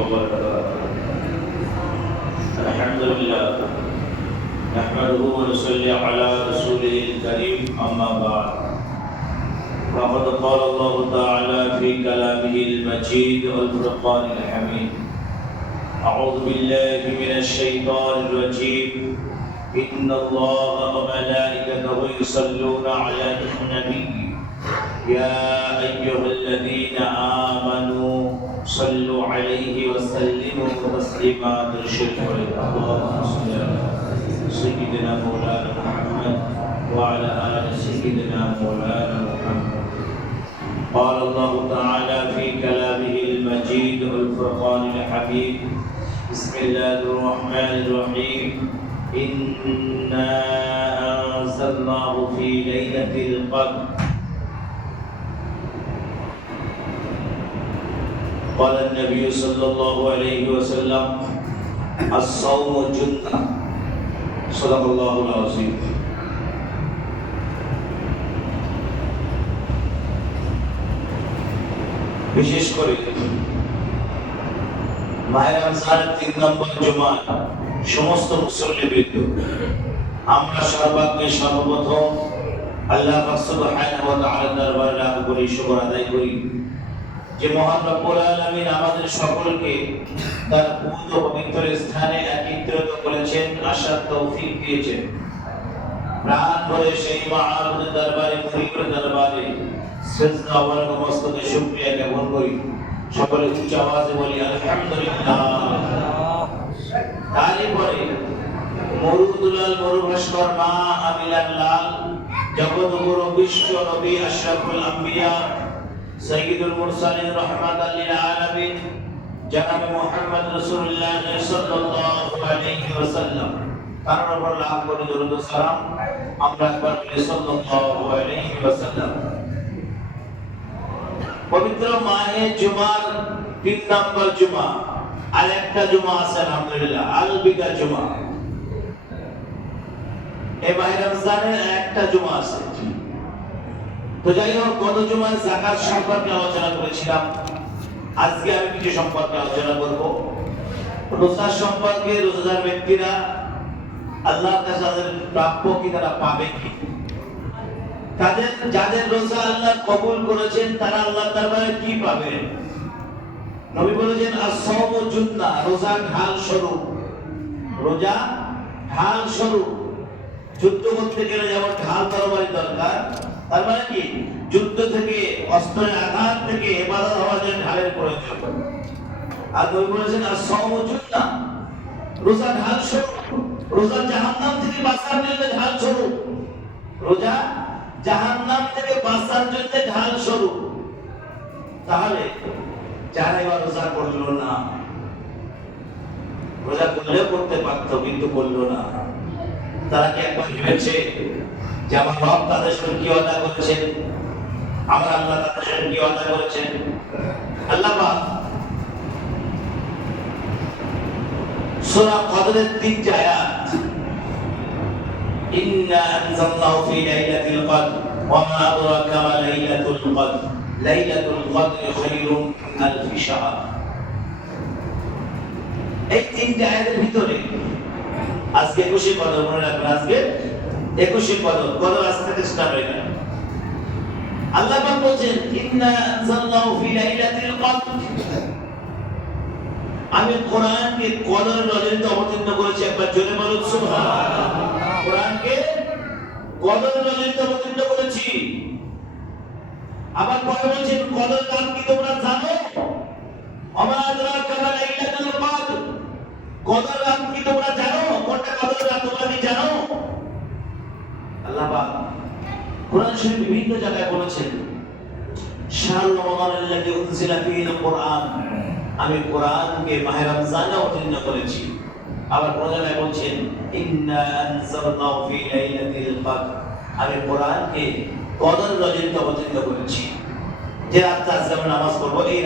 وبركاته. الحمد لله نحمده ونصلي على رسوله الكريم أما بعد. فقد قال الله تعالى في كلامه المجيد والفرقان الحميد: أعوذ بالله من الشيطان الرجيم. إن الله وملائكته يصلون على النبي يا أيها الذين آمنوا صلوا عليه وسلموا تسليما. اللهم صل على سيدنا مولانا محمد وعلى آل سيدنا مولانا محمد. قال الله تعالى في كلامه المجيد والفرقان الحميد: بسم الله الرحمن الرحيم. إنا أنزلناه في ليلة القدر. قال النبي صلى الله عليه وسلم: الصوم جنة. صدق الله العظيم. বিশেষ করে মাহে রমজানের ৩ নম্বর জুমা সমস্ত মুসল্লিবৃন্দ, আমরা সর্বাগ্রে সর্বপ্রথম আল্লাহ পাক সুবহানাহু ওয়া তাআলার দরবারে লাখ কোটি শুকর আদায় করি যে মহান রব্বুল আলামিন আমাদের সকলকে তার পবিত্র স্থানে একত্রিত করেছেন, আসার তৌফিক দিয়েছেন। প্রাণ ভরে সেই মাহবুবের দরবারে, মুরিদের দরবারে সিজদা ওয়ার নমস্কারে শুকরিয়া জ্ঞাপন করি। সকলে উচ্চ আওয়াজে বলি আলহামদুলিল্লাহ। তারপরে মরুদুলাল মরুভাস্কর মা আমিলাল লাল জগৎগুরু বিশ্ব নবী আশরাফুল আম্বিয়া সাইয়্যিদুল মুরসালিন রাহমাতাল লিল আলামিন জনাব মুহাম্মদ রাসূলুল্লাহ সাল্লাল্লাহু আলাইহি ওয়াসাল্লাম তার উপর লাখ কোটি দরুদ ও সালাম। আমরা একবার বলি সাল্লাল্লাহু আলাইহি ওয়াসাল্লাম। পবিত্র মাহে জুমার ৩ নম্বর জুমা, আর একটা জুমা আছে আলহামদুলিল্লাহ, আল বিদা জুমা। এই মাহে রমজানের একটা জুমা আছে। তো যাই হোক, গত জুমায় যাকাত সম্পর্কে আলোচনা করেছিলাম। আজকে আমি কিছু সম্পর্কে আলোচনা করব। রোজা সম্পর্কে, রোজাদার ব্যক্তিরা আল্লাহর কাছে তাদের প্রাপ্য কি তারা পাবে কি, তাদের যাদের রোজা আল্লাহ কবুল করেছেন তারা আল্লাহর দরবারে কি পাবে। নবী বলেছেন আস-সাওমু জুন্নাহ, রোজা ঢাল স্বরূপ। রোজা ঢাল স্বরূপ। যুদ্ধ করতে গেলে যেমন ঢাল তরবারি দরকার, তার মানে কি যুদ্ধ থেকে, অস্ত্রের আঘাত থেকে হেফাজত হওয়ার জন্য ঢালের প্রয়োজন। আর নবী বলেছেন আস-সাওমু জুন্নাহ, রোজা ঢাল স্বরূপ। রোজা জাহান্নাম থেকে বাঁচার জন্য ঢাল স্বরূপ। রোজা জাহান্নাম থেকে বাঁচার জন্য ঢাল স্বরূপ। তাহলে যারা এবার রোজা করলো না, রোজা করলেও করতে পারতো কিন্তু করলো না, তারা কি একবার ভেবেছে যে আমার রব তাদের সঙ্গে কি ওয়াদা করেছেন, আমার আল্লাহ তাদের সঙ্গে কি ওয়াদা করেছেন? আল্লাহ পাক সূরা কদরের ৩ আয়াত, ইন্না আনজালনাহু ফি লাইলাতিল কদর ওয়া মা আদরাকা মা লাইলাতুল কদর লাইলাতুল কদরি খায়রুম মিন আলফি শাহর। এই ৩ আয়াতের ভিতরে আজকে ২১ কদর, মনে রাখবেন আজকে ২১ কদর। কদর আজ থেকে স্টার্ট হয়ে গেল। আল্লাহ পাক বলেন ইন্না আনজালনাহু ফি লাইলাতিল কদর, আমি কোরআনকে কদরের রজনীতে অবতীর্ণ করেছি। একবার জোরে বলুন সুবহানাল্লাহ। কোরআনকে কদরের রজনীতে অবতীর্ণ করেছি। আবার পরে বলেছেন কদর নাম কি তোমরা জানো? ওমা আদরাকা মা লাইলাতুল কদর, কদর নাম কি তোমরা জানো? কোনটা কদর রাত তোমরা কি জানো? আল্লাহ পাক কোরআন শরীফে বিভিন্ন জায়গায় বলেছেন শাহরুর রমাদানাল্লাযী উনজিলা ফীহিল কুরআন, আমি কোরআনকে মাহে রমজানে অবতীর্ণ করেছি। আবার কোন জায়গায় বলছেন ইন্না আনজালনাহু ফি লাইলাতিল কদর, আমি কোরআনকে কদর রজনীতে অবতীর্ণ করেছি। যে রাতে আজকে আমরা নামাজ পড়বো, এই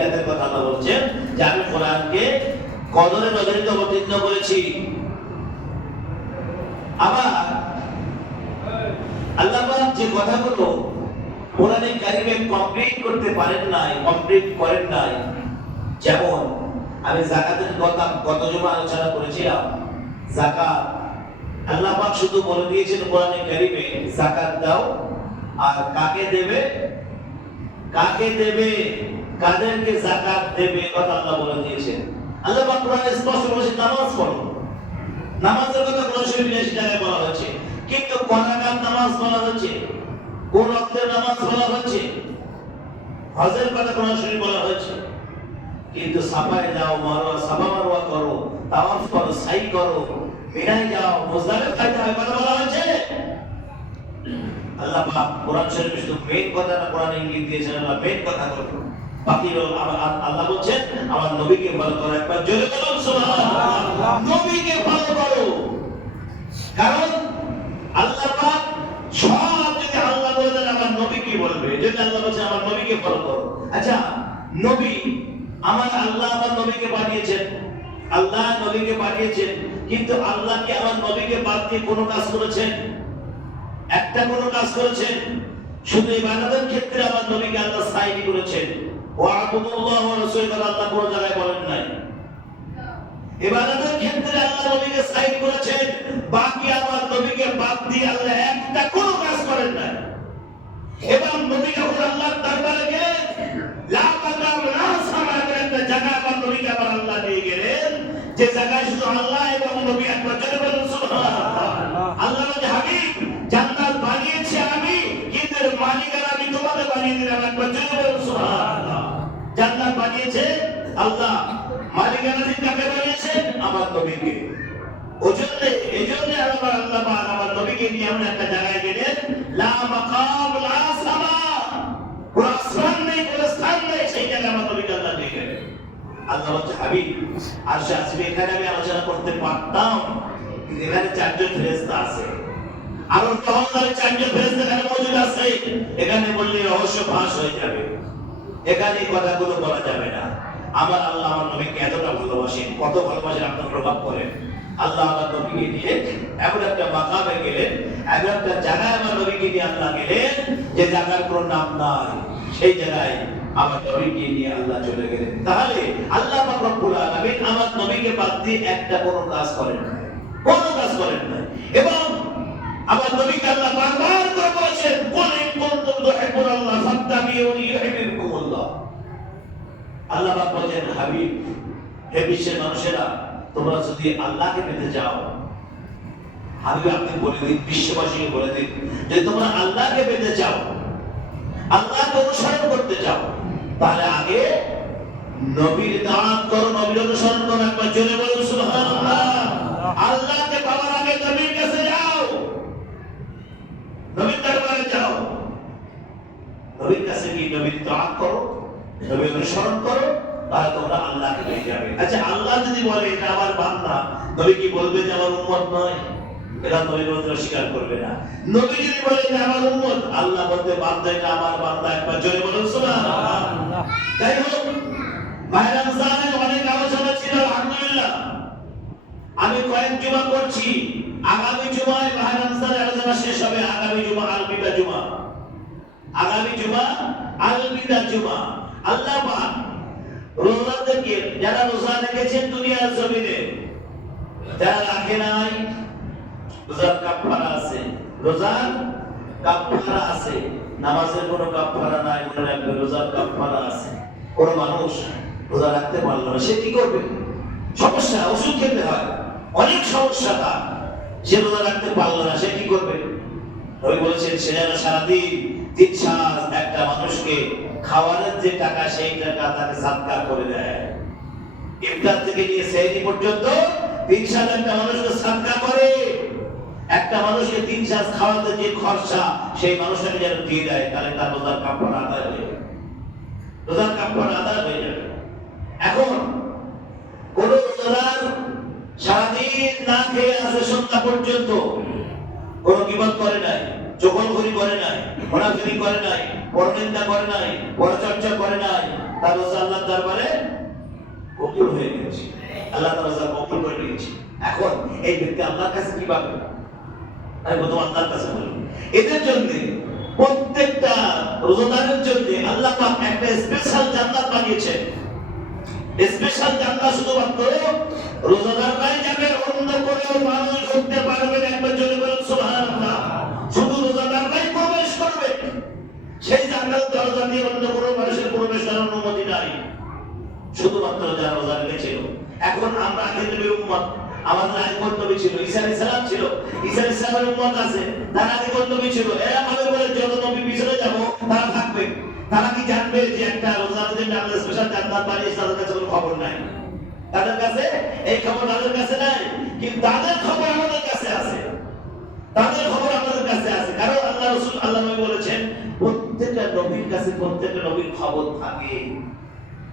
রাতের কথা আল্লাহ বলছেন যে আমি কোরআনকে কদরের রজনীতে অবতীর্ণ করেছি। আবার আল্লাহ পাক যে কথাগুলো কোরআনে কারিমে কমপ্লিট করতে পারেন নাই, কমপ্লিট করেন নাই, যেমন আমি যাকাতের কথা গত জুমা আলোচনা করেছিলাম। যাকাত আল্লাহ পাক শুধু বলে দিয়েছেন কোরআনে কারীমে, যাকাত দাও, আর কাকে দেবে, কাদেরকে যাকাত দেবে কথা আল্লাহ বলে দিয়েছেন। আল্লাহ পাক কোরআনে স্পষ্ট বলেছেন নামাজ পড়ো। নামাজের কথা কোরআন শরীফে 82 জায়গায় বলা হয়েছে, কিন্তু কোন রাকাত নামাজ বলা হচ্ছে, কোন ওয়াক্তের নামাজ বলা হচ্ছে, হজের কথা কোরআন শরীফে বলা হয়েছে, কিন্তু সাফায় যাও, মারওয়া সাফা মারওয়া করো, তাওয়াফ করো, সাই করো, মিনায় যাও, মুজদালিফায় যাও, কথা বলা হয়েছে। আল্লাহ পাক কোরআন শরীফে শুধু মেইন কথাটা কোরআনে ইঙ্গিত দিয়েছেন, আল্লাহ মেইন কথা বলবেন। বাকি আল্লাহ বলছেন আমার নবীকে ফলো করো। একবার জোরে বলুন সুবহানাল্লাহ। নবীকে ফলো করো, কারণ আল্লাহ পাক সব যদি আল্লাহ বলে দেন আমার নবী কি বলবে, যদি আল্লাহ বলছেন আমার নবীকে ফলো করো। আচ্ছা, নবী আমার আল্লাহ আমার নবীকে পাঠিয়েছেন, আল্লাহ নবীকে পাঠিয়েছেন, কিন্তু আল্লাহ কি আমার নবীকে বাদ দিয়ে কোনো কাজ করেছেন? একটা কোনো কাজ করেছেন? শুধু ইবাদতের ক্ষেত্রে আমার নবীকে আল্লাহ সাইড করেছেন। ওয়া'বুদুল্লাহ ওয়া রাসূলুহু, আল্লাহ কোন জায়গায় বলেন নাই। ইবাদতের ক্ষেত্রে আল্লাহ নবীকে সাইড করেছেন, বাকি আমার নবীকে বাদ দিয়ে আল্লাহ একটা কোনো কাজ করেন নাই। এবং নবী যখন আল্লাহর দরবারে গেলেন, লা তাকাম লা সামাতের একটা জায়গা আমার নবীকে আবার আল্লাহ নিয়ে গেলেন, যে জায়গায় শুধু আল্লাহ এবং নবী। একবার জোরে বলুন সুবহানাল্লাহ। আল্লাহ বলে হাবিব জান্নাত বানিয়েছি আমি, কিন্তু এর মালিকানা আমি তোমাকে বানিয়ে দিলাম। একবার জোরে বলুন সুবহানাল্লাহ। জান্নাত বানিয়েছে আল্লাহ, মালিকানা তিনি কাকে বানিয়েছেন? আমার নবীকে। এজন্য আল্লাহ পাক আমার নবীকে নিয়ে এমন একটা জায়গায় গেলেন, লা মাকাম লা সামা, কোন আসমান নেই, কোন স্থান নেই, সেই জায়গায় আমার নবীকে আল্লাহ নিয়ে গেলেন। আল্লাহ বলছে হাবিব আরশে আসবে, এখানে আমি আলোচনা করতে পারতাম, কিন্তু এখানে 4 জন ফেরেশতা আছে, আর তহল্লায় 4 জন ফেরেশতা এখানে মজুদ আছে। এখানে বললে রহস্য ফাঁস হয়ে যাবে, এখানে কথাগুলো বলা যাবে না। আমার আল্লাহ আমার নবীকে এতটা ভালোবাসেন, কত ভালোবাসেন আপনার প্রভাব করেন। আল্লাহ আমার নবীকে নিয়ে এমন একটা মাকামে গেলেন, এমন একটা জায়গায় আমার নবীকে নিয়ে আল্লাহ গেলেন যে জায়গার কোনো নাম নাই, সেই জায়গায় আমার নবীকে নিয়ে আল্লাহ চলে গেলেন। তাহলে আল্লাহ পাক রব্বুল আলামিন আমার নবীকে বাদ দিয়ে একটা কোনো কাজ করেন না, কোনো কাজ করেন না। এবং আমার নবীকে আল্লাহ বারবার করে বলেছেন, কুল ইন কুনতুম তুহিব্বুনাল্লাহ ফাত্তাবিউনি ইউহিব্বুকুমুল্লাহ। আল্লাহ পাক বলেন হাবিব, হে বিশ্বের মানুষেরা, তোমরা যদি আল্লাহকে পেতে চাও, হাবিব আপনি বলে দিন, বিশ্ববাসীকে বলে দিন, যে তোমরা আল্লাহকে পেতে চাও, আল্লাহকে অনুসরণ করতে চাও, তাহলে আগে নবীর দাওয়াত করো, নবীর অনুসরণ করো। একবার জোরে বলুন সুবহানাল্লাহ। আল্লাহকে পাওয়ার আগে নবীর কাছে যাও, নবীর দরবারে যাও, নবীর কাছে গিয়ে নবীর দাওয়াত করো, নবীর অনুসরণ করো, তাহলে তোমরা আল্লাহকে পেয়ে যাবে। আচ্ছা, আল্লাহ যদি বলে এটা আমার বান্দা, নবী কি বলবে যে আমার উম্মত নয়? এরা নবীর কথা স্বীকার করবে না। নবী যদি বলে যে আমার উম্মত, আল্লাহ বলতে বান্দা এটা আমার বান্দা। একবার জোরে বলুন সুবহানাল্লাহ। যাই হোক, মাহে রমজানের অনেক আলোচনা ছিল, আলহামদুলিল্লাহ। আমি কয়েক জুমা করছি, আগামী জুমায় মাহে রমজানের আলোচনা শেষ হবে। আগামী জুমা আল-বিদা জুমা, আগামী জুমা আল-বিদা জুমা। আল্লাহ পাক রোজাদারকে, যারা রোজা রেখেছেন দুনিয়ার জমিনে, যারা রাখে নাই, রোজার কাফারা আছে, রোজার কাফারা আছে, নামাজের কোনো কাফারা নাই, মনে রাখবে রোজার কাফারা আছে। কোন মানুষ রোজা রাখতে পারলো না, সে কি করবে? সমস্যা, ওষুধ খেতে হয়, অনেক সমস্যা তার, সে রোজা রাখতে পারলো না, সে কি করবে? নবী বলেছেন সে যেন সারাদিন 3 সাল একটা মানুষকে খাওয়ানোর যে টাকা, সেই টাকা তাকে সাদকা করে দেয়। ইফতার থেকে নিয়ে সেহরি পর্যন্ত 3 সাল একটা মানুষকে সাদকা করে। একটা মানুষকে 3 সাল খাওয়াতে যে খরচা, সেই মানুষটাকে যেন দিয়ে দেয়, তাহলে তার রোজার কাফারা আদায় হয়ে যাবে, রোজার কাফারা আদায় হয়ে যাবে। এখন কোন রোজাদার সারাদিন না খেয়ে আছে সন্ধ্যা পর্যন্ত, কোন গীবত করে নাই, চগলখড়ি করে নাই, ঘোরাফেরি করে নাই, পরনিন্দা করে নাই, পরচর্চা করে নাই, তার রোজা আল্লাহর দরবারে কবুল হয়ে গেছে, আল্লাহ তাআলা রোজা কবুল করে নিয়েছে। এখন এই ব্যক্তি আল্লাহর কাছে কি পাবে? আমি বলবো আল্লাহর কাছে বলবো। এদের জন্য প্রত্যেকটা রোজাদারের জন্য আল্লাহ পাক একটা স্পেশাল জান্নাত বানিয়েছেন। স্পেশাল জান্নাত শুধুমাত্র রোজাদাররাই যাবে, অন্য করেও মানুষ ঢুকতে পারবে না। একবার জোরে বলুন সুবহানাল্লাহ। শুধু রোজাদাররাই প্রবেশ করবে সেই জান্নাত দরজা দিয়ে, অন্য কোনো মানুষের প্রবেশ করার অনুমতি নাই, শুধুমাত্র যারা রোজা রেখেছিল। এখন আমরা আগে নবীর উম্মত, আমাদের আগে কোন নবী ছিল? ঈসা আলাইহিস সালাম ছিল। ঈসা আলাইহিস সালামের উম্মত আছে, তার আগে কোন নবী ছিল? এরা ভাবে বলে যত নবী পিছনে যাব তারা থাকবে। তারা কি জানবে যে একটা রোজার জন্য আল্লাহ স্পেশাল জান্নাত বানিয়েছে? তাদের কাছে কোনো খবর নাই। তাদের কাছে এই খবর তাদের কাছে নাই, কিন্তু তাদের খবর আমাদের কাছে আছে। তাদের খবর আমাদের কাছে আছে, কারণ আল্লাহ রাসূল আল্লাহ নবী বলেছেন প্রত্যেকটা নবীর কাছে প্রত্যেকটা নবীর খবর থাকে।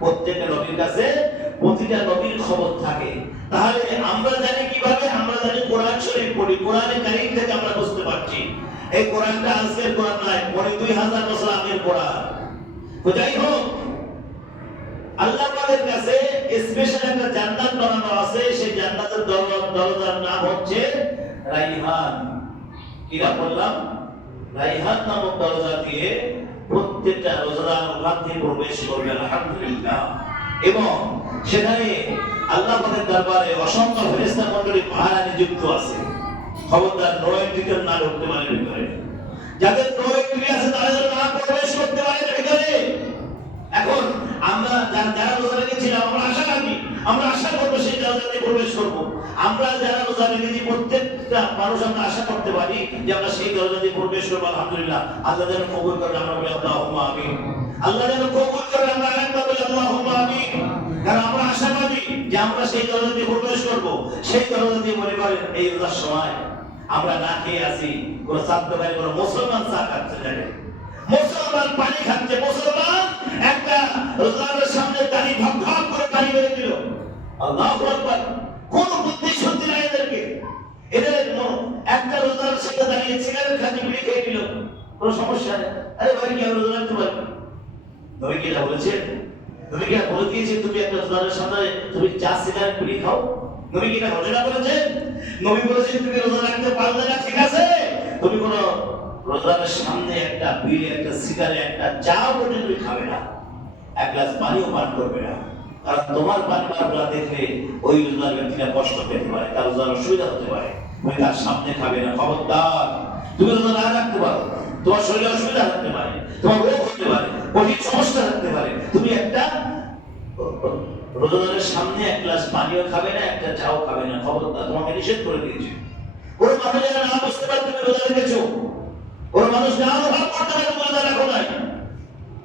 প্রত্যেকটা নবীর কাছে প্রতিটা নবীর খবর থাকে। তাহলে আমরা জানি কিভাবে? আমরা জানি কোরআন শরীফ পড়ি, কোরআনে কারীম থেকে আমরা বুঝতে পারছি। এই কোরআনটা আজকের কোরআন নয়, 2000 বছর আগের কোরআন। তো যাই হোক, আল্লাহ পাকের কাছে স্পেশাল একটা জান্নাত বানানো আছে। সেই জান্নাতের দরজার নাম হচ্ছে রাইহান। কিরা বললাম? রাইহান নামক দরজা দিয়ে প্রত্যেকটা রোজাদার রাতে প্রবেশ করবে, আলহামদুলিল্লাহ। এবং সেখানে আল্লাহ পাকের দরবারে অসংখ্য ফেরেশতা মণ্ডলী পাহারা নিযুক্ত আছে। খবরদার নো এন্ট্রিকে না ঢুকতে পারে ভিতরে। যাদের নো এন্ট্রি আছে তারা যেন না প্রবেশ করতে পারে ভিতরে। এখন আমরা যারা রোজা রেখেছিলাম, আমরা আশা করবো সেই দরজাতে প্রবেশ করব। আমরা যারা রোজা রেখেছি প্রত্যেকটা মানুষ আমরা আশা করতে পারি যে আমরা সেই দরজাতে প্রবেশ করবো, আলহামদুলিল্লাহ। আল্লাহ যেন কবুল করে, আমরা বলি আল্লাহুম্মা আমিন। আল্লাহ যেন কবুল করে, আমরা আরেকবার বলি আল্লাহুম্মা আমিন। কারণ আমরা আশাবাদী যে আমরা সেই দরজাতে প্রবেশ করব। সেই দরজাতে মনে করেন এই রোজার সময় আমরা না খেয়ে আছি, কোন ছাত্র ভাই কোন মুসলমান চা খাচ্ছে জানে, মুসলমান পানি খাচ্ছে, মুসলমান একটা রোজার সামনে দাঁড়িয়ে ভাগ ভাগ করে পানি বেড়ে দিল। আল্লাহু আকবার। কোন বুদ্ধি শুদ্ধি নাই এদেরকে। এদের একটা রোজার সাথে দাঁড়িয়ে সিগারেট খাচ্ছে, বিড়ি খেয়ে দিল, কোনো সমস্যা নেই। আরে ভাই কি রোজা রাখতে পারবে? নবী কি এটা বলেছেন? নবী কি বলে দিয়েছেন তুমি একটা রোজার সামনে তুমি চা সিগারেট বিড়ি খাও? নবী কি এটা ঘোষণা করেছেন? নবী বলেছেন তুমি রোজা রাখতে পারলে না, ঠিক আছে, তুমি কোন রোজার সামনে একটা বিড়ি, একটা সিগারেট, একটা চা পর্যন্ত তুমি খাবে না, এক গ্লাস পানিও পান করবে না। কারণ তোমার পান পানগুলা দেখলে ওই রোজার ব্যক্তিরা কষ্ট পেতে পারে, তার রোজার অসুবিধা হতে পারে, তুমি তার সামনে খাবে না। খবরদার, তুমি রোজা না রাখতে পারো, তোমার শরীরে অসুবিধা হতে পারে, তোমার রোগ হতে পারে, কঠিন সমস্যা থাকতে পারে, তুমি একটা রোজাদারের সামনে এক গ্লাস পানিও খাবে না, একটা চাও খাবে না। খবরদার, তোমাকে নিষেধ করে দিয়েছে। ওর মানুষ যেন না বুঝতে পারে তুমি রোজা রেখেছো, ওর মানুষ না অনুভব করতে পারে তুমি রোজা রাখো নাই,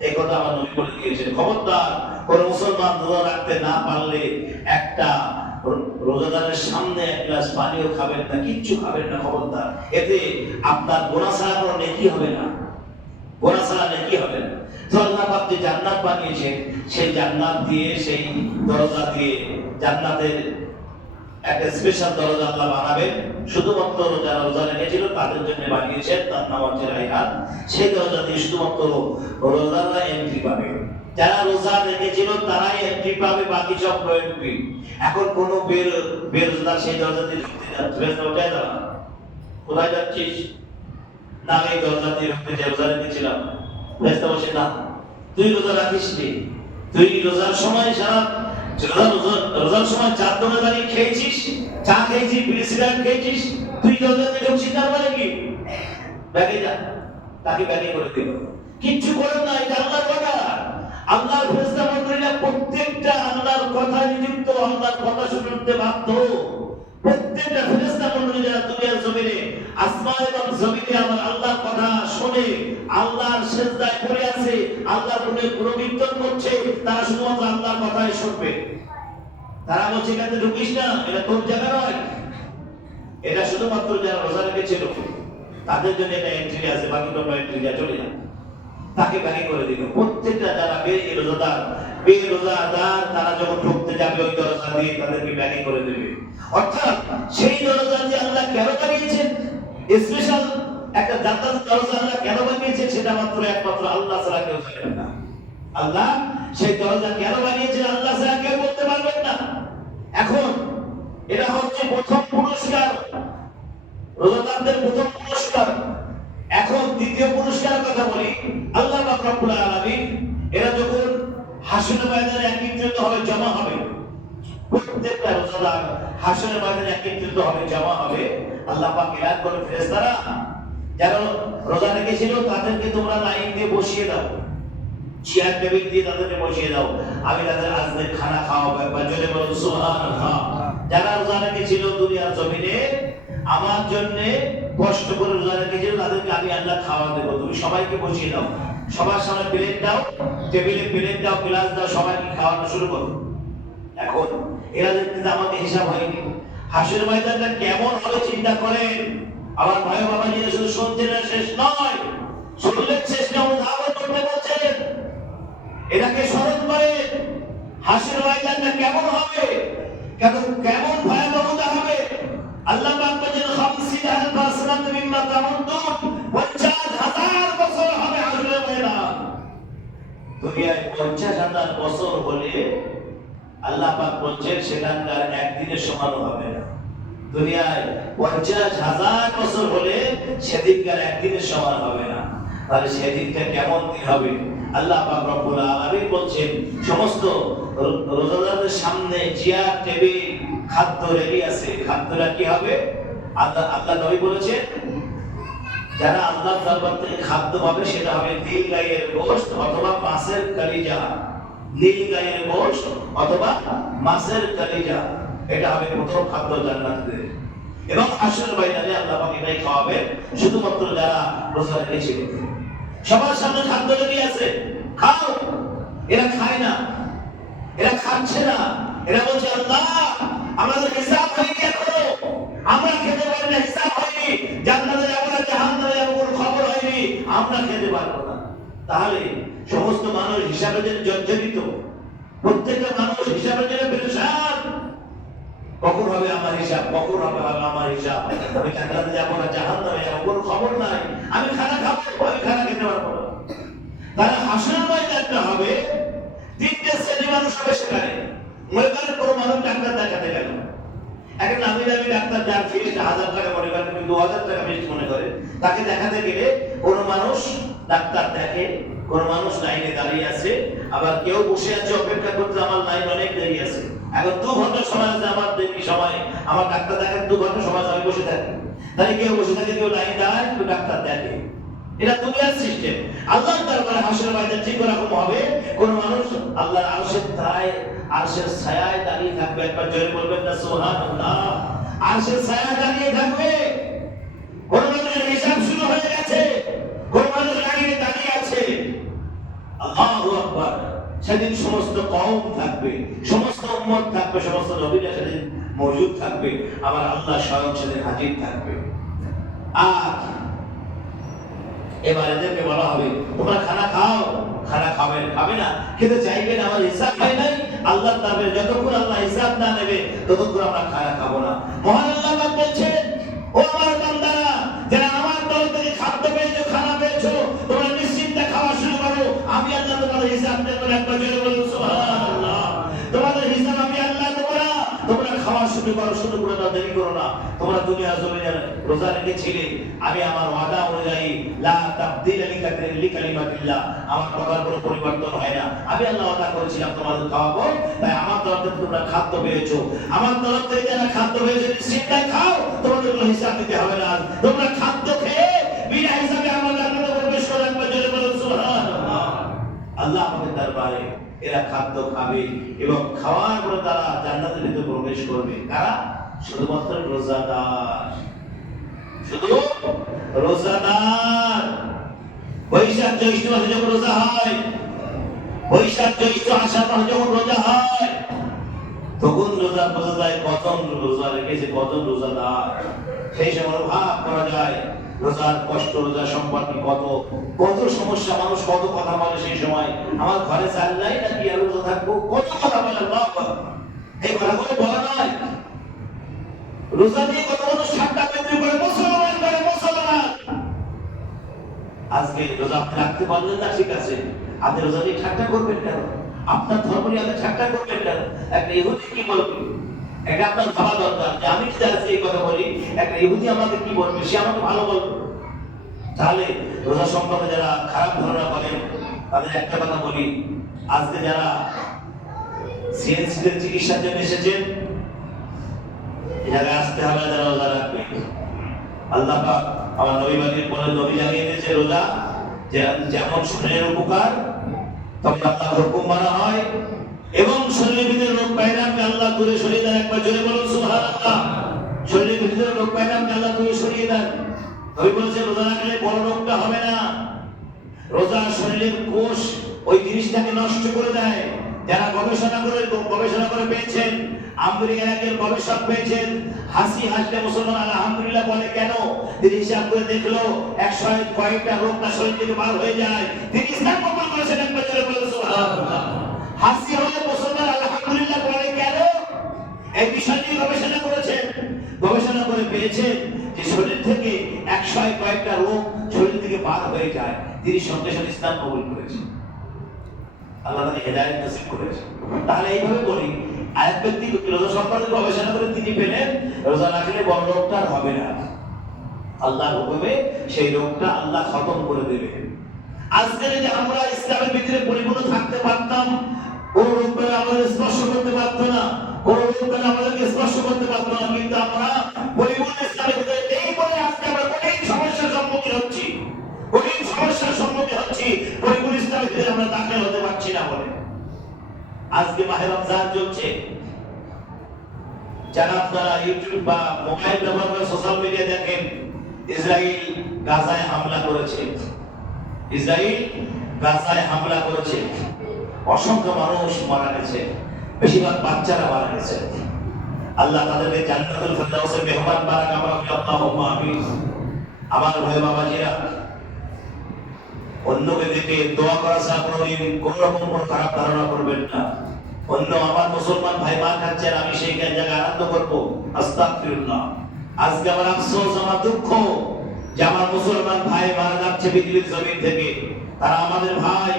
এই কথা আমার নবী বলে দিয়েছেন। খবরদার, কোন মুসলমান রোজা রাখতে না পারলে একটা রোজাদারের সামনে এক গ্লাস পানিও খাবেন না, কিচ্ছু খাবেন না। খবরদার, এতে আপনার গোনা ছাড়া কোনো নেকি হবে না, গোনা ছাড়া নেকি হবে না। তো আল্লাহ পাক যে জান্নাত বানিয়েছেন, সেই জান্নাত দিয়ে, সেই দরজা দিয়ে, জান্নাতের একটা স্পেশাল দরজা আল্লাহ বানাবেন। শুধুমাত্র যারা রোজা রেখেছিল তাদের জন্য বানিয়েছেন, তার নাম হচ্ছে রাইহান। সেই দরজা দিয়ে শুধুমাত্র রোজাদাররা এন্ট্রি পাবে। যারা রোজা রেখেছিল তারাই এন্ট্রি পাবে, বাকি সব নো এন্ট্রি। এখন কোন বেরোজগার সেই দরজা দিয়ে ঢুকতে যাচ্ছে, ওটাই না, কোথায় যাচ্ছিস? না, এই দরজা দিয়ে ঢুকতে যে রোজা রেখেছিলাম। বেস্তা বসে না, তুই রোজা রাখিস নি, তুই রোজার সময় সারা রোজার সময় চার দোকানে দাঁড়িয়ে খেয়েছিস, চা খেয়েছিস, বিড়ি সিগারেট খেয়েছিস, তুই রোজাতে ঢুকছিস, তার মানে কি? ব্যাগে যা, তাকে ব্যাগে করে দিল, কিচ্ছু করেন না। এটা আল্লাহর কথা। আল্লাহর ফেরেশতা মণ্ডলীরা প্রত্যেকটা আল্লাহর কথা নিযুক্ত, আল্লাহর কথা শুনতে বাধ্য। প্রত্যেকটা ফেরেশতা মণ্ডলী যারা দুনিয়ার জমিনে, আসমান এবং জমিনে আমার আল্লাহর কথা শুনে, আল্লাহর সিজদায় পড়ে আছে, আল্লাহর গুণে গুণকীর্তন করছে, তারা শুধুমাত্র আল্লাহর কথাই শুনবে। তারা বলছে এখানে ঢুকিস না, এটা তোর জায়গা নয়। এটা শুধুমাত্র যারা রোজা রেখেছিল তাদের জন্য এটা এন্ট্রি আছে, বাকি কোনো এন্ট্রি চলে না, তাকে ব্যাগে করে দিল। প্রত্যেকটা যারা বেরোজাদার তারা যখন ঢুকতে যাবে ওই দরজা দিয়ে তাদেরকে ব্যাগে করে দেবে। অর্থাৎ সেই দরজা যে আল্লাহ কেন বানিয়েছেন, স্পেশাল একটা জান্নাতের দরজা আল্লাহ কেন বানিয়েছেন, সেটা মাত্র একমাত্র আল্লাহ ছাড়া কেউ জানেন না। আল্লাহ সেই দরজা কেন বানিয়েছেন আল্লাহ ছাড়া কেউ বলতে পারবেন না। এখন এটা হচ্ছে প্রথম পুরস্কার, রোজাদারদের প্রথম পুরস্কার। এখন দ্বিতীয় পুরস্কারের কথা বলি। আল্লাহ পাক রব্বুল আলামিন এরা যখন হাসরের ময়দানে একত্রিত হবে, জমা হবে। প্রত্যেকটা রোজাদার হাসরের ময়দানে একত্রিত হবে, জমা হবে। আল্লাহ পাক এলান করে ফেরেশতারা যারা রোজা রেখেছিল তাদেরকে তোমরা লাইন দিয়ে বসিয়ে দাও, চেয়ার টেবিল দিয়ে তাদেরকে বসিয়ে দাও, আমি তাদের আজকে খানা খাওয়াবো। একবার জোরে বলুন সুবহানাল্লাহ। যারা রোজা রেখেছিল দুনিয়ার জমিনে আমার জন্য কষ্ট করে রোজা রেখেছিল তাদেরকে আমি আল্লাহ খাওয়া দেবো। তুমি সবাইকে বসিয়ে দাও, সবার সামনে প্লেট দাও, টেবিলে প্লেট দাও, গ্লাস দাও, সবাইকে খাওয়ানো শুরু করো। এখন এরা দেখতে আমাকে হিসাব হয়নি। হাসরের ময়দানটা কেমন হবে চিন্তা করেন। আমার ভাই বাবা নিয়ে শুধু শুনছেন না, শেষ নয়, শুনলেন শেষ নয়, উদাহরণ করতে বলছেন। এটাকে স্মরণ করেন হাসরের ময়দানটা কেমন হবে, কেমন ভয়াবহতা হবে। আল্লাহ পাক বলেন 50,000 সানাত মিম্মা তামুদ্দুন, 50,000 বছর হবে হাসরের ময়দান। দুনিয়ায় 50,000 বছর হলে আল্লাহ পাক বলছেন সেখানকার একদিনের সমান হবে না। দুনিয়ায় 50,000 বছর হলে সেদিনকার একদিনের সমান হবে না। তাহলে সেদিনটা কেমন দিন হবে? আল্লাহ পাক রব্বুল আলামিন বলছেন সমস্ত রোজাদারদের সামনে চেয়ার টেবিল খাদ্য রেডি আছে। খাদ্যটা কি হবে? আল্লাহ নবী বলেছেন যারা আল্লাহর দরবার থেকে খাদ্য পাবে সেটা হবে নীল গায়ের গোশত অথবা মাছের কলিজা। নীল গায়ের গোশত অথবা মাছের কলিজা, এটা হবে প্রথম খাদ্য জান্নাতে। এবং হাসরের ময়দানে আল্লাহ পাক এটাই খাওয়াবেন শুধুমাত্র যারা রোজা রেখেছিল। সবার সামনে খাদ্য রেডি আছে, খাও। এরা খায় না, এরা খাচ্ছে না। এরা বলছে আল্লাহ আমাদের হিসাব হয়নি এখনো, আমরা খেতে পারি না, হিসাব হয়নি, জান্নাতে যাবো না জাহান্নামে যাবো কোনো খবর হয়নি, আমরা খেতে পারবো না। তাহলে সমস্ত মানুষ হিসাবের জন্য জর্জরিত, প্রত্যেকটা মানুষ হিসাবের জন্য পেরেশান। কখন হবে আমার হিসাব, কখন হবে আমার হিসাব, আমি জান্নাতে যাবো না জাহান্নামে যাবো কোনো খবর নাই, আমি খানা খাবো, আমি খানা খেতে পারবো না। তাহলে হাসরের ময়দানটা হবে তিনটে শ্রেণী মানুষ হবে সেখানে। মনে করেন কোনো মানুষ ডাক্তার দেখাতে গেল, একটা নামি দামি ডাক্তার যার ফিস 1000 টাকা মনে করেন, 2000 টাকা ফিস মনে করে, তাকে দেখাতে গেলে কোনো মানুষ ডাক্তার দেখে, কোন মানুষ লাইনে দাঁড়িয়ে আছে, আবার কেউ বসে আছে অপেক্ষা করতে, আমার লাইন অনেক দেরি আছে, এখন 2 ঘন্টা সময় আছে, আমার দেরি সময়, আমার ডাক্তার দেখেন 2 ঘন্টা সময় আমি বসে থাকি। তাহলে কেউ বসে থাকে, কেউ লাইন দাঁড়ায়, কেউ ডাক্তার দেখে। এটা দুনিয়ার সিস্টেম। আল্লাহর দরবারে হাসরের ময়দান ঠিক এরকম হবে, কোন মানুষ আল্লাহর আরশের ছায়ায় দাঁড়িয়ে থাকবে। একবার জোরে বলবেন না সুবহানাল্লাহ। আরশের ছায়ায় দাঁড়িয়ে থাকবে। কোন মানুষের হিসাব শুরু হয়ে গেছে, কোন মানুষ দাঁড়িয়ে আছে। আল্লাহু আকবার। সেদিন সমস্ত কওম থাকবে, সমস্ত উম্মত থাকবে, সমস্ত নবীরা সেদিন মওজুদ থাকবে, আমার আল্লাহ স্বয়ং সেদিন হাজির থাকবে। আর এবার এদেরকে বলা হবে তোমরা খানা খাও। খানা খাবে না, খেতে চাইবেন, আমার হিসাব হয় নাই। আল্লাহ তাআলা যতক্ষণ আল্লাহ হিসাব না নেবে ততক্ষণ আমরা খানা খাবো না। মহান আল্লাহ পাক বলছেন, ও আমার বান্দারা, যারা আমার তরফ থেকে খাদ্য পেয়েছো, খানা পেয়েছো, তোমরা নিশ্চিন্তে খাওয়া শুরু করো। আমি আল্লাহ তোমাদের হিসাব নেব। একবার জোরে বলুন সুবহানাল্লাহ। তোমাদের হিসাব আমি আল্লাহ দেব না, তোমরা খাওয়া শুরু করো, শুরু করে দাও, দেরি করো না। তোমরা দুনিয়ার জমিনে রোজা রেখেছিলে, আমি আমার ওয়াদা অনুযায়ী লা তাবদীলা লিকালিমাতিল্লাহ, আমার কথার কোনো পরিবর্তন হয় না। আমি আল্লাহ ওয়াদা করেছিলাম তোমাদের খাওয়াবো, তাই আমার তরফ থেকে তোমরা খাদ্য পেয়েছো। আমার তরফ থেকে যারা খাদ্য পেয়েছো নিশ্চিন্তে খাও, তোমাদের কোনো হিসাব দিতে হবে না। তোমরা খাদ্য খেয়ে বিনা হিসাবে আমার জান্নাতে প্রবেশ করো। একবার জোরে বলুন সুবহানাল্লাহ। আল্লাহ আমাদের দরবারে এরা খাদ্য খাবে এবং খাওয়ার পরে তারা জান্নাতের ভিতরে প্রবেশ করবে। কারা? শুধুমাত্র রোজাদার, শুধু রোজাদার। বৈশাখ জ্যৈষ্ঠ মাসে যখন রোজা হয়, বৈশাখ জ্যৈষ্ঠ আষাঢ় মাসে যখন রোজা হয়, তখন রোজা বোঝা যায় কজন রোজা রেখেছে, কজন রোজাদার। সেই সময় ভাব করা যায় রোজার কষ্ট, রোজা সম্পর্কে কত সমস্যা, মানুষ কত কথা বলে। সেই সময় আমার ঘরে চাল নাই না কি আর রোজা থাকবো, কত কথা বলে। এই কথাগুলো বলা নয়। রোজা দিয়ে কত মানুষ ঠাট্টা বিদ্রুপ করে, মুসলমান করে মুসলমান। আজকে রোজা আপনি রাখতে পারলেন না, ঠিক আছে, আপনি রোজা দিয়ে ঠাট্টা করবেন কেন? আপনার ধর্ম নিয়ে আপনি ঠাট্টা করবেন কেন? একটা ইহুদি কি বলবে এটা আপনার ভাবা দরকার, যে আমি যদি আজকে এই কথা বলি একটা ইহুদি আমাকে কি বলবে, সে আমাকে ভালো বলবে। তাহলে রোজা সম্পর্কে যারা খারাপ ধারণা করেন তাদের একটা কথা বলি, আজকে যারা সিএনসিতে চিকিৎসার জন্য এসেছেন, এখানে আসতে হবে যারা রোজা রাখবে। আল্লাহ পাক আমার নবী বাণীর পরে নবী জানিয়ে দিয়েছে রোজা যেমন শরীরের উপকার তখন আল্লাহর হুকুম মানা হয়, এবং শরীরের ভিতরে রোগ পায়রামকে আল্লাহ দূরে সরিয়ে দেন। একবার জোরে বলুন সুবহানাল্লাহ। শরীরের ভিতরে রোগ পায়রামকে আল্লাহ দূরে সরিয়ে দেন। নবী বলেছে রোজা রাখলে বড় রোগটা হবে না। রোজা শরীরের কোষ ওই জিনিসটাকে নষ্ট করে দেয়। যারা গবেষণা করে পেয়েছেন, আমেরিকার একজন গবেষক পেয়েছেন, হাসি হাসলে মুসলমান আলহামদুলিল্লাহ বলে কেন? তিনি হিসাব করে দেখলো 100 কয়েকটা রোগ তার শরীর থেকে বার হয়ে যায়। তিনি ইসলাম কবুল করেছেন। একবার জোরে বলুন সুবহানাল্লাহ। হাসি হলে মুসলমান আলহামদুলিল্লাহ বলে কেন? এই বিষয় নিয়ে গবেষণা করেছেন, গবেষণা করে পেয়েছেন যে শরীর থেকে 100 কয়েকটা রোগ শরীর থেকে বার হয়ে যায়। তিনি সঙ্গে সঙ্গে ইসলাম কবুল করেছেন। আল্লাহ তাকে হেদায়েত নসিব করেছেন। তাহলে এইভাবে বলি, আয়াত ব্যক্তি রোজা সম্পর্কে গবেষণা করে তিনি পেলেন রোজা রাখলে বড় রোগটা আর হবে না। আল্লাহর হুকুমে সেই রোগটা আল্লাহ খতম করে দেবে। আজকে যদি আমরা ইসলামের ভিতরে পরিপূর্ণ থাকতে পারতাম, কোন রোগ আমাদের স্পর্শ করতে পারতো না, কোন রোগ আমাদেরকে স্পর্শ করতে পারতো না। কিন্তু আমরা পরিপূর্ণ ইসলামের ভিতরে নেই বলে আজকে আমরা কঠিন সমস্যার সম্মুখীন হচ্ছি, কঠিন সমস্যার সম্মুখীন হচ্ছি। পরিপূর্ণ ইসলামের ভিতরে আমরা দাখিল হতে পারছি না বলে। আজকে মাহে রমজান চলছে, যারা আপনারা ইউটিউব বা মোবাইল ব্যবহার করে সোশ্যাল মিডিয়া দেখেন, ইসরায়েল গাজায় হামলা করেছে, ইসরায়েল গাজায় হামলা করেছে, অসংখ্য মানুষ মারা গেছে, বেশিরভাগ বাচ্চারা মারা গেছে। আল্লাহ তাদেরকে জান্নাতুল ফেরদাউসের মেহমান বানাক আমরা আল্লাহুম্মা আমিন। আমার ভাই বাবাজিরা, অন্যকে দেখে দোয়া করা ছাড়া কোন রকম খারাপ ধারণা করবেন না। অন্য আমার মুসলমান ভাই মার খাচ্ছে আর আমি সেই জায়গায় আনন্দ করবো, আস্তাগফিরুল্লাহ। আজকে আমার আফসোস, আমার দুঃখ যে আমার মুসলমান ভাই মারা যাচ্ছে পৃথিবীর জমিন থেকে। তারা আমাদের ভাই,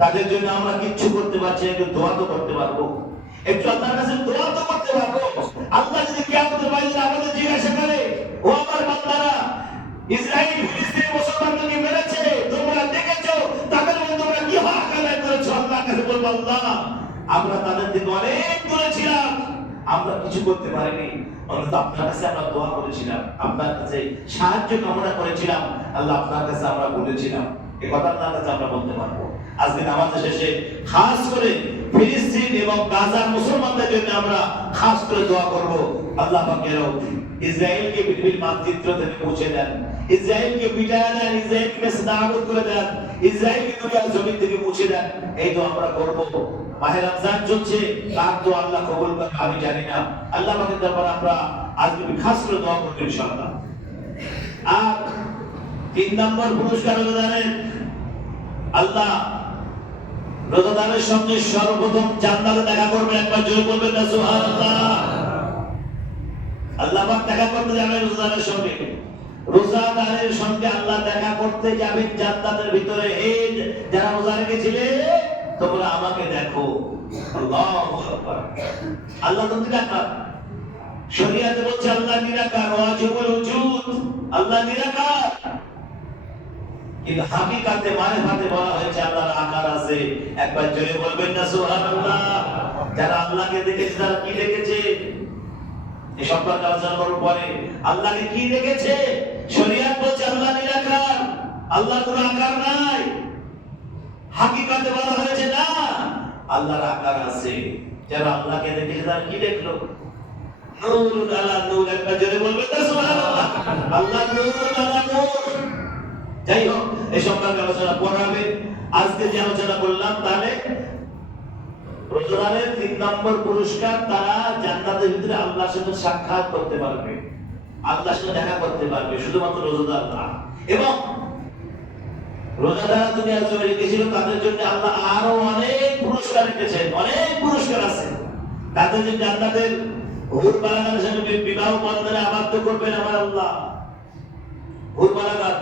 তাদের জন্য আমরা কিচ্ছু করতে পারছি না, একটু দোয়া তো করতে পারবো, একটু আল্লাহর কাছে দোয়া তো করতে পারবো। আল্লাহ যদি কিয়ামতের ময়দানে আমাদের জিজ্ঞাসা করে, ও আমার বান্দারা, ইসরায়েল ফিলিস্তিনি মুসলমানদেরকে মেরেছে, তোমরা দেখেছো, তাদের মধ্যে তোমরা কি হক আদায় করেছো? আল্লাহর কাছে বলবো, আল্লাহ আমরা তাদের থেকে অনেক দূরে ছিলাম, আমরা কিছু করতে পারিনি, অন্তত আপনার কাছে আমরা দোয়া করেছিলাম, আপনার কাছে সাহায্য কামনা করেছিলাম, আল্লাহ আপনার কাছে আমরা বলেছিলাম। এই কথা আপনার কাছে আমরা বলতে পারবো। আজকে নামাজের শেষে খাস করে ফিলিস্তিন এবং গাজার মুসলমানদের জন্য আমরা খাস করে দোয়া করব। আল্লাহ পাক যেন ইসরায়েলকে পৃথিবীর মানচিত্র থেকে মুছে দেন, ইসরায়েলকে মিটায় দেন, ইসরায়েলকে নাবুদ করে দেন, ইসরায়েলকে দুনিয়ার জমিন থেকে মুছে দেন। এই দোয়া আমরা করব। মাহে রমজান চলছে, কার দোয়া আল্লাহ কবুল করবে আমি জানি না। আল্লাহ পাকের দরবারে আমরা আজকে খাস করে দোয়া করব ইনশাআল্লাহ। আর 3 নম্বর পুরস্কার রোজাদারের, আল্লাহ রোজাদারের সঙ্গে সর্বপ্রথম জান্নাতে দেখা করবেন। একবার জোরে বলবেন না সুবহানাল্লাহ। আল্লাহ পাক দেখা করতে যাবেন রোজাদারের সঙ্গে, রোজাদারের সঙ্গে আল্লাহ দেখা করতে যাবেন জান্নাতের ভিতরে। এই যারা রোজা রেখেছিলে তোমরা আমাকে দেখো। আল্লাহু আকবার। আল্লাহ তো নিরাকার, শরীয়তে বলছে আল্লাহ নিরাকার, ওয়াজিবুল উজুদ, আল্লাহ নিরাকার। কিন্তু হাকিকাতে মারিফাতে বলা হয়েছে আল্লাহর আকার আছে। একবার জোরে বলবেন না সুবহানাল্লাহ। যারা আল্লাহকে দেখেছে তারা কি দেখেছে? এই সম্পর্কে আলোচনা করার পরে আল্লাহকে কি দেখেছে? শরীয়ত বলছে আল্লাহ নিরাকার, আল্লাহর কোনো আকার নাই। হাকিকাতে বলা হয়েছে না, আল্লাহর আকার আছে। যারা আল্লাহকে দেখেছে তারা কি দেখলো? নূরুন আলা নূর। একবার জোরে বলবেন না সুবহানাল্লাহ। আল্লাহ নূরুন আলা নূর। যাই হোক, এই সম্পর্কে আলোচনা পড়াবে। আজকে যে আলোচনা করলাম, তাহলে রোজাদারের 3 নম্বর পুরস্কার, তারা জান্নাতের ভিতরে আল্লাহর সাথে সাক্ষাৎ করতে পারবে, আল্লাহর সাথে দেখা করতে পারবে, শুধুমাত্র রোজাদার না। এবং রোজাদার দুনিয়ার জমিনে রেখেছিল, তাদের জন্য আল্লাহ আরো অনেক পুরস্কার রেখেছেন, অনেক পুরস্কার আছে। তাদের জন্য জান্নাতের হুর বালাগানের সাথে বিবাহ বন্ধনে আবদ্ধ করবেন আমার আল্লাহ। হুর বালাগান,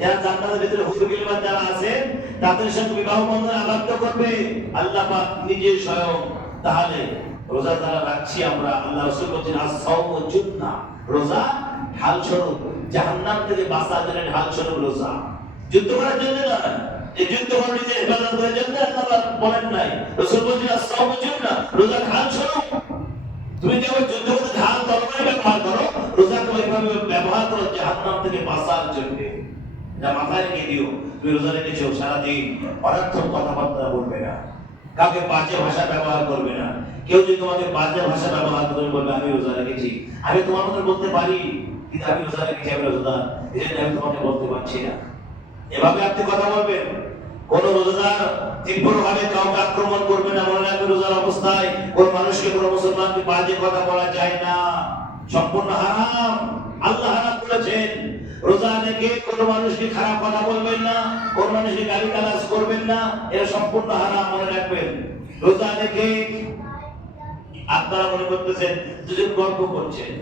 যারা জান্নাতের ভিতরে হুর গিলমান যারা আছে, তাদের সাথে বিবাহ বন্ধনে আবদ্ধ করবে আল্লাহ পাক নিজে স্বয়ং। তাহলে রোজা যারা রাখছি আমরা, আল্লাহ রাসূল বলেছেন আস-সাওমু জুন্নাহ, রোজা ঢাল স্বরূপ, জাহান্নাম থেকে বাঁচার জন্য ঢাল স্বরূপ রোজা। যুদ্ধ করার জন্য না, এই যুদ্ধ করে নিজে ইবাদত করার জন্য আল্লাহ বলেন নাই। রাসূল বলেছেন আস-সাওমু জুন্নাহ, রোজা ঢাল স্বরূপ। তুমি যেমন যুদ্ধ করতে ঢাল তরবারি ব্যবহার করো, রোজাকে ওইভাবে ব্যবহার করো জাহান্নাম থেকে বাঁচার জন্য। যা মাথায় রেখে দিও, তুমি রোজা রেখেছো, সারাদিন অনর্থক কথাবার্তা বলবে না, কাউকে বাজে ভাষা ব্যবহার করবে না। কেউ যদি তোমাকে বাজে ভাষা ব্যবহার করে বলবে আমি রোজা রেখেছি, আমি তোমার মতো বলতে পারি কিন্তু আমি রোজা রেখেছি, আমি রোজাদার, এই জন্য আমি তোমাকে বলতে পারছি না, এভাবে আপনি কথা বলবেন। কোন রোজাদার তীব্রভাবে কাউকে আক্রমণ করবে না। মনে রাখবে রোজার অবস্থায় কোন মানুষকে, কোন মুসলমানকে বাজে কথা বলা যায় না, সম্পূর্ণ হারাম, আল্লাহ হারাম করেছেন। রোজা রেখে কোন মানুষকে খারাপ কথা বলবেন না, কোন মানুষকে গালিগালাজ করবেন না, এটা সম্পূর্ণ হারাম, মনে রাখবেন। রোজা রেখে আপনারা মনে করতেছেন দুজন গল্প করছেন,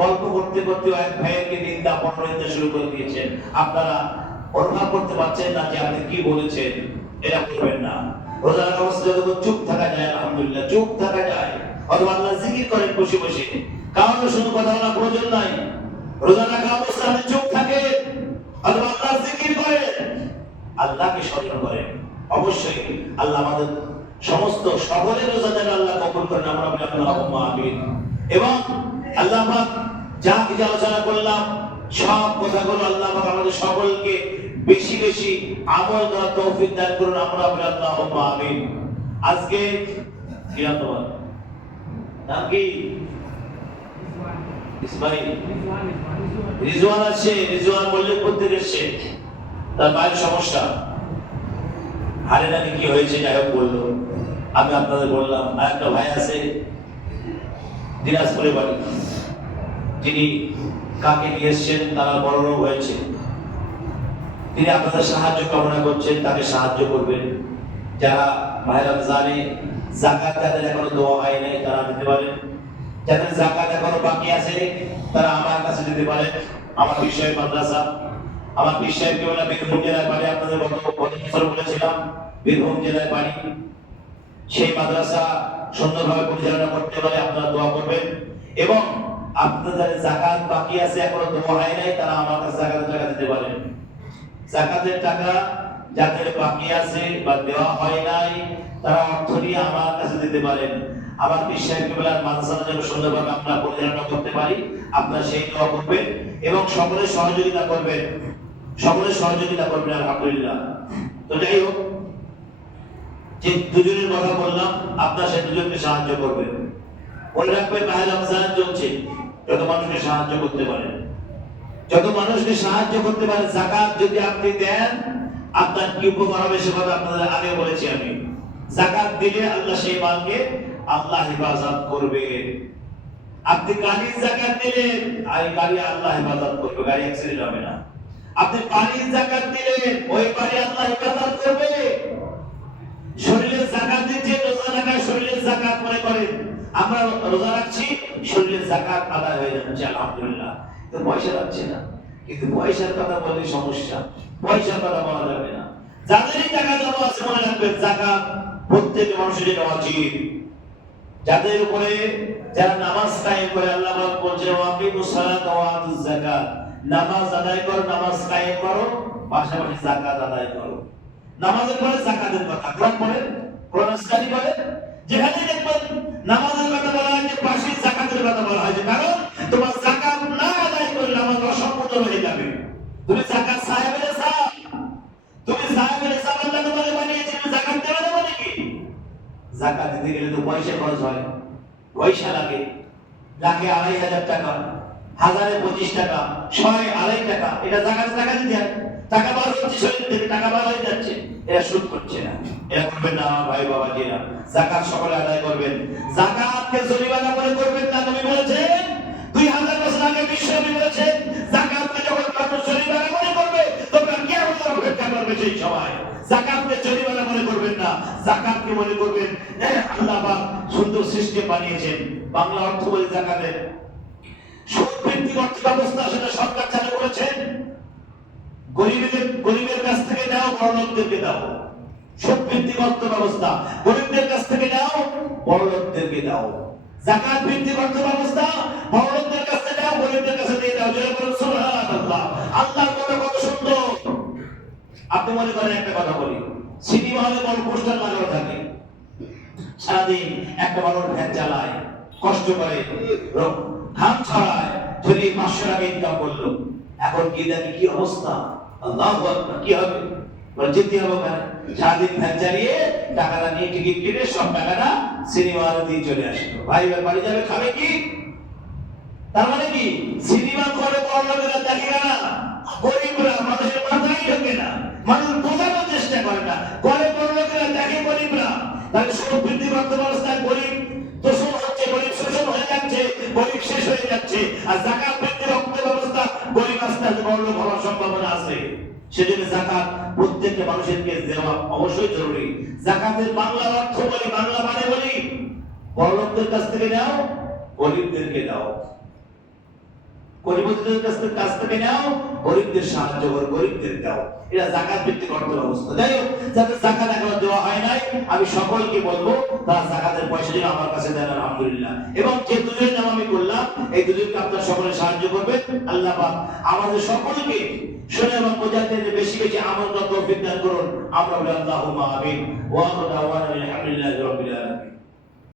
গল্প করতে করতে এক ভাইয়েরকে নিন্দা পরনিন্দা শুরু করে দিয়েছেন, আপনারা অনুভব করতে পারছেন না যে আপনি কি বলেছেন, এটা করবেন না। রোজার অবস্থায় যতক্ষণ চুপ থাকা যায়, আলহামদুলিল্লাহ চুপ থাকা যায়, অথবা আল্লাহ জিকির করেন বসে বসে, কারোর শুধু কথা বলা প্রয়োজন নাই। রোজা রাখা অবস্থায় আপনি চুপ থাকেন অথবা আল্লাহ জিকির করেন, আল্লাহকে স্মরণ করেন, অবশ্যই আল্লাহ আমাদের সমস্ত সকলের রোজা যেন আল্লাহ কবুল করেন, আমরা বলি আল্লাহুম্মা আমিন। এবং আল্লাহ পাক যা কিছু আলোচনা করলাম সব কথাগুলো আল্লাহ পাক আমাদের সকলকে বেশি বেশি আমল করার তৌফিক দান করুন, আমরা বলি আল্লাহুম্মা আমিন। আজকে কি নাম তোমার? নাম কি? ইসমাইল, রিজওয়ান আছে, রিজওয়ান মল্লিকপুর থেকে এসেছে, তার মায়ের সমস্যা, হাড়ে নাকি কি হয়েছে, যাই হোক বললো, আমি আপনাদের বললাম। আর একটা ভাই আছে দিনাজপুরে বাড়ি, তিনি কাকে নিয়ে এসছেন, তারা বড় রোগ হয়েছে, তিনি আপনাদের সাহায্য কামনা করছেন, তাকে সাহায্য করবেন। যারা মাহে রমজানে যাকাত যাদের এখনো দেওয়া হয় নাই তারা দিতে পারেন, যাদের যাকাত এখনো বাকি আছে তারা আমার কাছে দিতে পারেন। আমার বিষয় মাদ্রাসা, আমার বিষয় কি বলে বীরভূম জেলায় বাড়ি, আপনাদের গত বছর বলেছিলাম বীরভূম জেলায় বাড়ি। সেই মাদ্রাসা সুন্দরভাবে পরিচালনা করতে পারে, আপনারা দোয়া করবেন। এবং আপনাদের যাদের যাকাত বাকি আছে এখনো দেওয়া হয় নাই তারা আমার কাছে যাকাতের টাকা দিতে পারেন। যাকাতের টাকা যাদের বাকি আছে বা দেওয়া হয় নাই তারা অর্থ নিয়ে আমার কাছে দিতে পারেন। আমার বিশ্বাস কেবলার মাদ্রাসাটা যেন সুন্দরভাবে আমরা পরিচালনা করতে পারি, আপনারা সেই দোয়া করবেন এবং সকলের সহযোগিতা করবেন, সকলের সহযোগিতা করবেন, আলহামদুলিল্লাহ। তো যাই হোক, যে দুজনের কথা বললাম আপনারা সেই দুজনকে সাহায্য করবেন। মনে রাখবেন মাহে রমজান চলছে, যত মানুষকে সাহায্য করতে পারেন, যত মানুষকে সাহায্য করতে পারেন, যাকাত যদি আপনি দেন আপনার কি উপকার হবে সে কথা আপনাদের আগে বলেছি আমি। যাকাত দিলে আল্লাহ সেই মালকে আল্লাহ হেফাজত করবে। আপনি গাড়ির যাকাত দিলেন, এই গাড়ি আল্লাহ হেফাজত করবে, গাড়ি অ্যাক্সিডেন্ট হবে না। আপনি বাড়ির যাকাত দিলেন, ওই বাড়ি আল্লাহ হেফাজত করবে। শরীরের যাকাত দিচ্ছেন, রোজা রাখা শরীরের যাকাত মনে করেন, আমরা রোজা রাখছি শরীরের যাকাত আদায় হয়ে যাচ্ছে, আলহামদুলিল্লাহ। তো পয়সা যাচ্ছে না, কিন্তু পয়সার কথা বললে সমস্যা, পয়সার কথা বলা যাবে না। যাদেরই টাকা জমা আছে মনে রাখবেন যাকাত প্রত্যেক মানুষের দেওয়া উচিত। যাদের উপরে যারা নামাজ কায়েম করে, আল্লাহ পাক বলেছেন ওয়াকিমুস সালাতা ওয়া আতুজ যাকাত, নামাজ আদায় করো, নামাজ কায়েম করো, পাশাপাশি যাকাত আদায় করো। নামাজের পরে যাকাতের কথা কোরআন বলে, কোরআন স্টাডি করে, যেখানে দেখবেন নামাজের কথা বলা হয়েছে পাশে যাকাতের কথা বলা হয়েছে, কারণ তোমার যাকাত না আদায় করলে নামাজ অসম্পূর্ণ হয়ে যাবে। তুমি যাকাত সাহেবের সাহেব, তুমি সাহেবের সাহেব আল্লাহ তোমাকে বানিয়েছে, তুমি যাকাত দেবে না মানে কি? যাকাত দিতে গেলে তো পয়সা খরচ হয়, পয়সা লাগে, লাখে ২৫০০ টাকা, ১০২৫ টাকা, ১০০ টাকা, এটা যাকাতের টাকা দিতে হয়। টাকা বার হচ্ছে শরীর থেকে, টাকা বার হয়ে যাচ্ছে, এরা সুদ করছে না, এরা করবেন না ভাই বাবা জিরা। যাকাত সকলে আদায় করবেন, যাকাতকে জরিমানা মনে করবেন না। নবী বলেছেন ২০০০ বছর আগে বিশ্বনবী বলেছেন যাকাতকে যখন মানুষ জরিমানা মনে করবে তোমরা কিয়ামতের অপেক্ষা করবে সেই সময়। যাকাতকে জরিমানা মনে করবেন না, যাকাতকে মনে করবেন আল্লাহ পাক সুন্দর সিস্টেম বানিয়েছেন। বাংলা অর্থ বলে যাকাতের সুদ ভিত্তিক অর্থ ব্যবস্থা সেটা সরকার চালু করেছেন। গরিবের কাছ থেকে নাও, বড়লোকদেরকে দাও, সুদ ভিত্তিক অর্থ ব্যবস্থা। গরিবদের কাছ থেকে নাও, বড়লোকদেরকে দাও। যাকাত ভিত্তিক অর্থ ব্যবস্থা, বড়লোকদের কাছ থেকে নাও, গরিবদের কাছে দিয়ে দাও। জয় বলুন সুবহানাল্লাহ। আল্লাহর কথা কত সুন্দর। আপনি মনে করেন একটা কথা বলি, সিনেমা হলে বড় পোস্টার লাগানো থাকে, সারাদিন একটা মানুষ ভ্যান চালায়, কষ্ট করে, ঘাম ছড়ায়, যদি 500 টাকা ইনকাম করলো, এখন কি দেখি কি অবস্থা, আল্লাহু আকবার, কি হবে? যেতে হবে ওখানে, সারাদিন ভ্যান চালিয়ে টাকাটা নিয়ে টিকিট কেটে সব টাকাটা সিনেমা দিয়ে চলে আসলো। ভাই বাড়ি যাবে, খাবে কি? তার মানে কি সিনেমা করে বড় লোকেরা দেখে না, গরিবরা মানুষের মাথায় ঢোকে না, মানুষ বোঝানোর চেষ্টা করে না, করে বড় লোকেরা দেখে গরিবরা। তাহলে সব বৃদ্ধি প্রাপ্ত অবস্থায় গরিব দোষণ হচ্ছে, গরিব শোষণ হয়ে যাচ্ছে, গরিব শেষ হয়ে যাচ্ছে। আর জাকাত বৃদ্ধি প্রাপ্ত অবস্থা গরিব আস্তে আস্তে বড় লোক হওয়ার সম্ভাবনা আছে। সেজন্য জাকাত প্রত্যেকটা মানুষেরকে দেওয়া অবশ্যই জরুরি। জাকাতের বাংলা অর্থ বলি, বাংলা মানে বলি, বড় লোকদের কাছ থেকে নাও, গরিবদেরকে দাও। গরিবদের কাছ থেকে নাও, গরিবদের সাহায্য করো, গরিবদের দাও। এটা জাকাত ভিত্তিক অর্থ ব্যবস্থা। যাই হোক, যাদের জাকাত এখনো দেওয়া হয় নাই, আমি সকলকে বলবো তারা জাকাতের পয়সা যেন আমার কাছে দেন, আলহামদুলিল্লাহ। এবং যে দুজনের নাম আমি বললাম, এই দুজনকে আপনারা সকলে সাহায্য করবেন। আল্লাহ পাক আমাদের সকলকে শুনে এবং বোঝাতে বেশি বেশি আমল তৌফিক দান করুন। আমরা বলি আল্লাহুম্মা আমিন। ওয়া আখিরু দাওয়ানা আলহামদুলিল্লাহি রাব্বিল আলামিন।